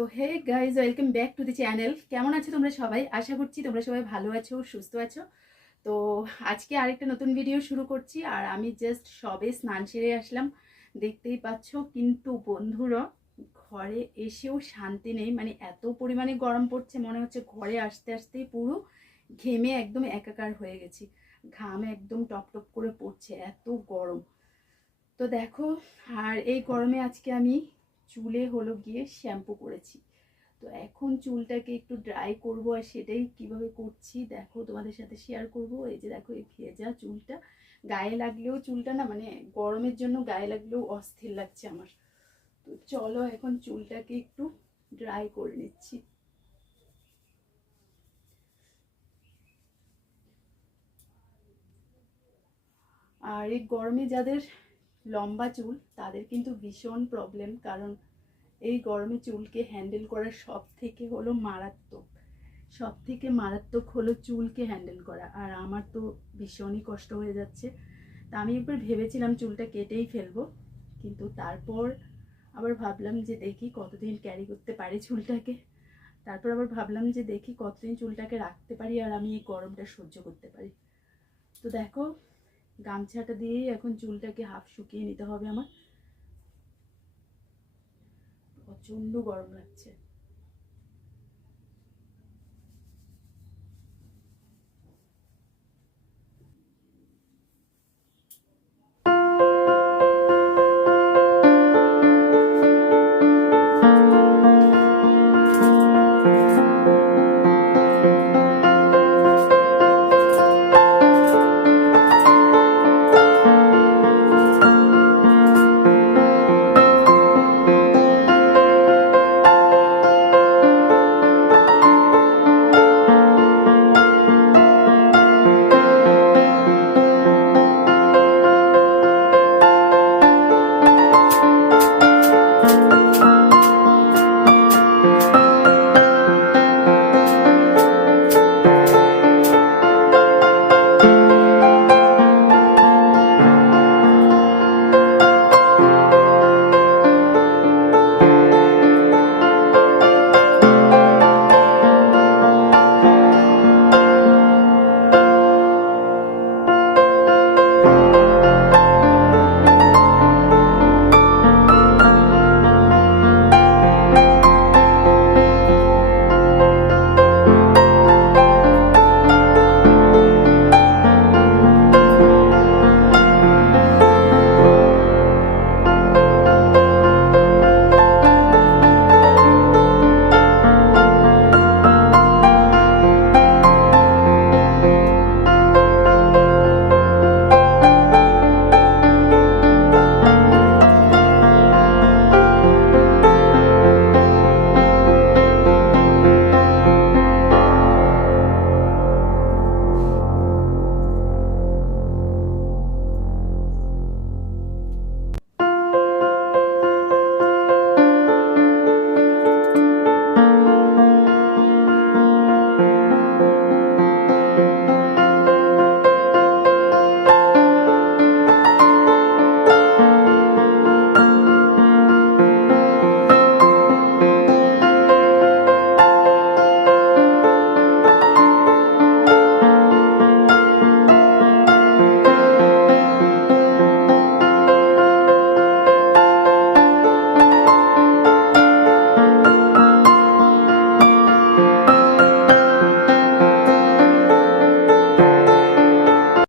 তো hey guys, welcome back to the channel. কেমন আছো তোমরা সবাই? আশা করছি তোমরা সবাই ভালো আছো, সুস্থ আছো। তো আজকে আরেকটা নতুন ভিডিও শুরু করছি। আর আমি জাস্ট সবে স্নান সেরে আসলাম, দেখতেই পাচ্ছ। কিন্তু বন্ধুরা, ঘরে এসেও শান্তি নেই। মানে এত পরিমাণে গরম পড়ছে, মনে হচ্ছে ঘরে আসতে আসতেই পুরো ঘেমে একদম একাকার হয়ে গেছি। ঘাম একদম টপ টপ করে পড়ছে, এত গরম। তো দেখো, আর এই গরমে আজকে আমি চুলে হলো গিয়ে শ্যাম্পু করেছি। তো এখন চুলটাকে একটু ড্রাই করব, আর সেটাই কিভাবে করছি দেখো তোমাদের সাথে শেয়ার করব। এই যে দেখো, এই ভেজা চুলটা গায়ে লাগলেও, চুলটা না মানে গরমের জন্য গায়ে লাগলেও অস্থির লাগছে আমার। তো চলো এখন চুলটাকে একটু ড্রাই করে নিচ্ছি। আর এই গরমে যাদের লম্বা চুল তাদের কিন্তু ভীষণ প্রবলেম, কারণ এই গরমে চুলকে হ্যান্ডেল করা সব থেকে মারাত্মক হলো চুলকে হ্যান্ডেল করা। আর আমার তো ভীষণই কষ্ট হয়ে যাচ্ছে। তা আমি একবার ভেবেছিলাম চুলটা কেটেই ফেলবো, কিন্তু তারপর আবার ভাবলাম যে দেখি কতদিন ক্যারি করতে পারি চুলটাকে। তারপর আবার ভাবলাম যে দেখি কতদিন চুলটাকে রাখতে পারি আর আমি এই গরমটা সহ্য করতে পারি। তো দেখো, গামছাটা দিয়েই এখন চুলটাকে হাফ শুকিয়ে নিতে হবে আমার। প্রচণ্ড গরম লাগছে।